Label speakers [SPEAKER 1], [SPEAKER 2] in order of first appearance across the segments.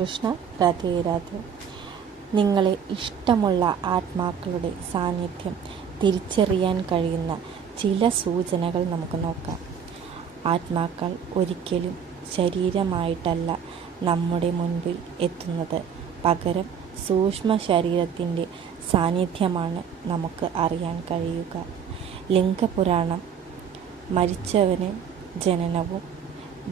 [SPEAKER 1] കൃഷ്ണ രാധേ രാധേ. നിങ്ങളെ ഇഷ്ടമുള്ള ആത്മാക്കളുടെ സാന്നിധ്യം തിരിച്ചറിയാൻ കഴിയുന്ന ചില സൂചനകൾ നമുക്ക് നോക്കാം. ആത്മാക്കൾ ഒരിക്കലും ശരീരമായിട്ടല്ല നമ്മുടെ മുൻപിൽ എത്തുന്നത്. പകരം സൂക്ഷ്മ ശരീരത്തിന്റെ സാന്നിധ്യമാണ് നമുക്ക് അറിയാൻ കഴിയുക. ലിംഗപുരാണം മരിച്ചവന് ജനനവും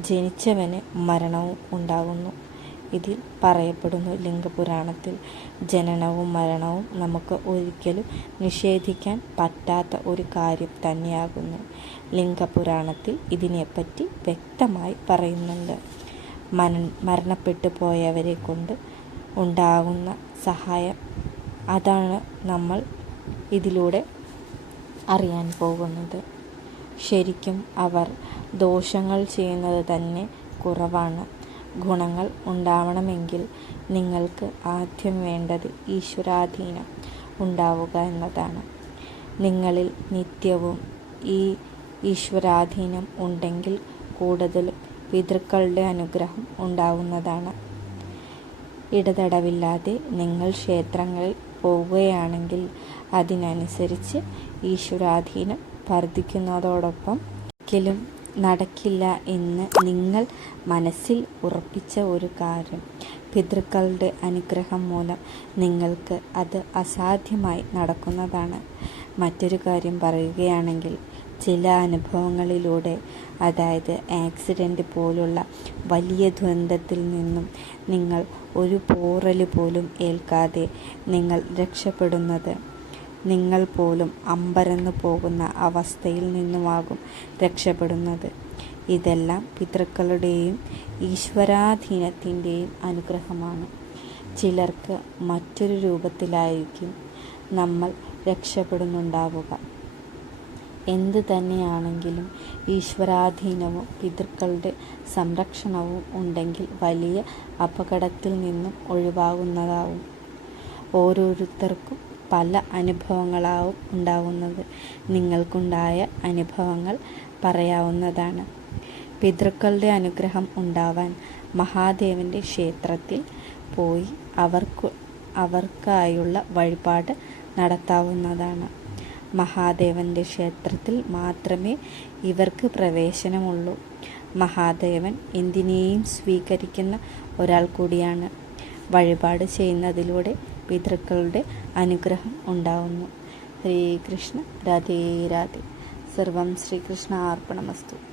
[SPEAKER 1] ജനിച്ചവന് മരണവും ഉണ്ടാകുന്നു ഇതിൽ പറയപ്പെടുന്നു. ലിംഗപുരാണത്തിൽ ജനനവും മരണവും നമുക്ക് ഒരിക്കലും നിഷേധിക്കാൻ പറ്റാത്ത ഒരു കാര്യം തന്നെയാകുന്നു. ലിംഗപുരാണത്തിൽ ഇതിനെപ്പറ്റി വ്യക്തമായി പറയുന്നുണ്ട്. മര മരണപ്പെട്ടു പോയവരെ കൊണ്ട് ഉണ്ടാകുന്ന സഹായം അതാണ് നമ്മൾ ഇതിലൂടെ അറിയാൻ പോകുന്നത്. ശരിക്കും അവർ ദോഷങ്ങൾ ചെയ്യുന്നത് തന്നെ കുറവാണ്. ഗുണങ്ങൾ ഉണ്ടാവണമെങ്കിൽ നിങ്ങൾക്ക് ആദ്യം വേണ്ടത് ഈശ്വരാധീനം ഉണ്ടാവുക എന്നതാണ്. നിങ്ങളിൽ നിത്യവും ഈ ഈശ്വരാധീനം ഉണ്ടെങ്കിൽ കൂടുതലും പിതൃക്കളുടെ അനുഗ്രഹം ഉണ്ടാവുന്നതാണ്. ഇടതടവില്ലാതെ നിങ്ങൾ ക്ഷേത്രങ്ങളിൽ പോവുകയാണെങ്കിൽ അതിനനുസരിച്ച് ഈശ്വരാധീനം വർദ്ധിക്കുന്നതോടൊപ്പം ഒരിക്കലും നടക്കില്ല എന്ന് നിങ്ങൾ മനസ്സിൽ ഉറപ്പിച്ച ഒരു കാര്യം. പിതൃക്കളുടെ അനുഗ്രഹം മൂലം നിങ്ങൾക്ക് അത് അസാധ്യമായി നടക്കുന്നതാണ്. മറ്റൊരു കാര്യം പറയുകയാണെങ്കിൽ ചില അനുഭവങ്ങളിലൂടെ അതായത് ആക്സിഡന്റ് പോലുള്ള വലിയ ദുരന്തത്തിൽ നിന്നും നിങ്ങൾ ഒരു പോറൽ പോലും ഏൽക്കാതെ നിങ്ങൾ രക്ഷപ്പെടുന്നത് നിങ്ങൾ പോലും അമ്പരന്നു പോകുന്ന അവസ്ഥയിൽ നിന്നുമാകും രക്ഷപ്പെടുന്നത്. ഇതെല്ലാം പിതൃക്കളുടെയും ഈശ്വരാധീനത്തിന്റെയും അനുഗ്രഹമാണ്. ചിലർക്ക് മറ്റൊരു രൂപത്തിലായിരിക്കും നമ്മൾ രക്ഷപ്പെടുന്നുണ്ടാവുക. എന്ത് തന്നെയാണെങ്കിലും ഈശ്വരാധീനവും പിതൃക്കളുടെ സംരക്ഷണവും ഉണ്ടെങ്കിൽ വലിയ അപകടത്തിൽ നിന്നും ഒഴിവാകുന്നതാവും. ഓരോരുത്തർക്കും പല അനുഭവങ്ങളാവും ഉണ്ടാവുന്നത്. നിങ്ങൾക്കുണ്ടായ അനുഭവങ്ങൾ പറയാവുന്നതാണ്. പിതൃക്കളുടെ അനുഗ്രഹം ഉണ്ടാവാൻ മഹാദേവന്റെ ക്ഷേത്രത്തിൽ പോയി അവർക്ക് അവർക്കായുള്ള വഴിപാട് നടത്താവുന്നതാണ്. മഹാദേവന്റെ ക്ഷേത്രത്തിൽ മാത്രമേ ഇവർക്ക് പ്രവേശനമുള്ളൂ. മഹാദേവൻ എന്തിനേയും സ്വീകരിക്കുന്ന ഒരാൾ കൂടിയാണ്. വഴിപാട് ചെയ്യുന്നതിലൂടെ പിതൃക്കളുടെ അനുഗ്രഹം ഉണ്ടാവുന്നു. ശ്രീകൃഷ്ണ രാധേ രാധേ. സർവം ശ്രീകൃഷ്ണ അർപ്പണമസ്തു.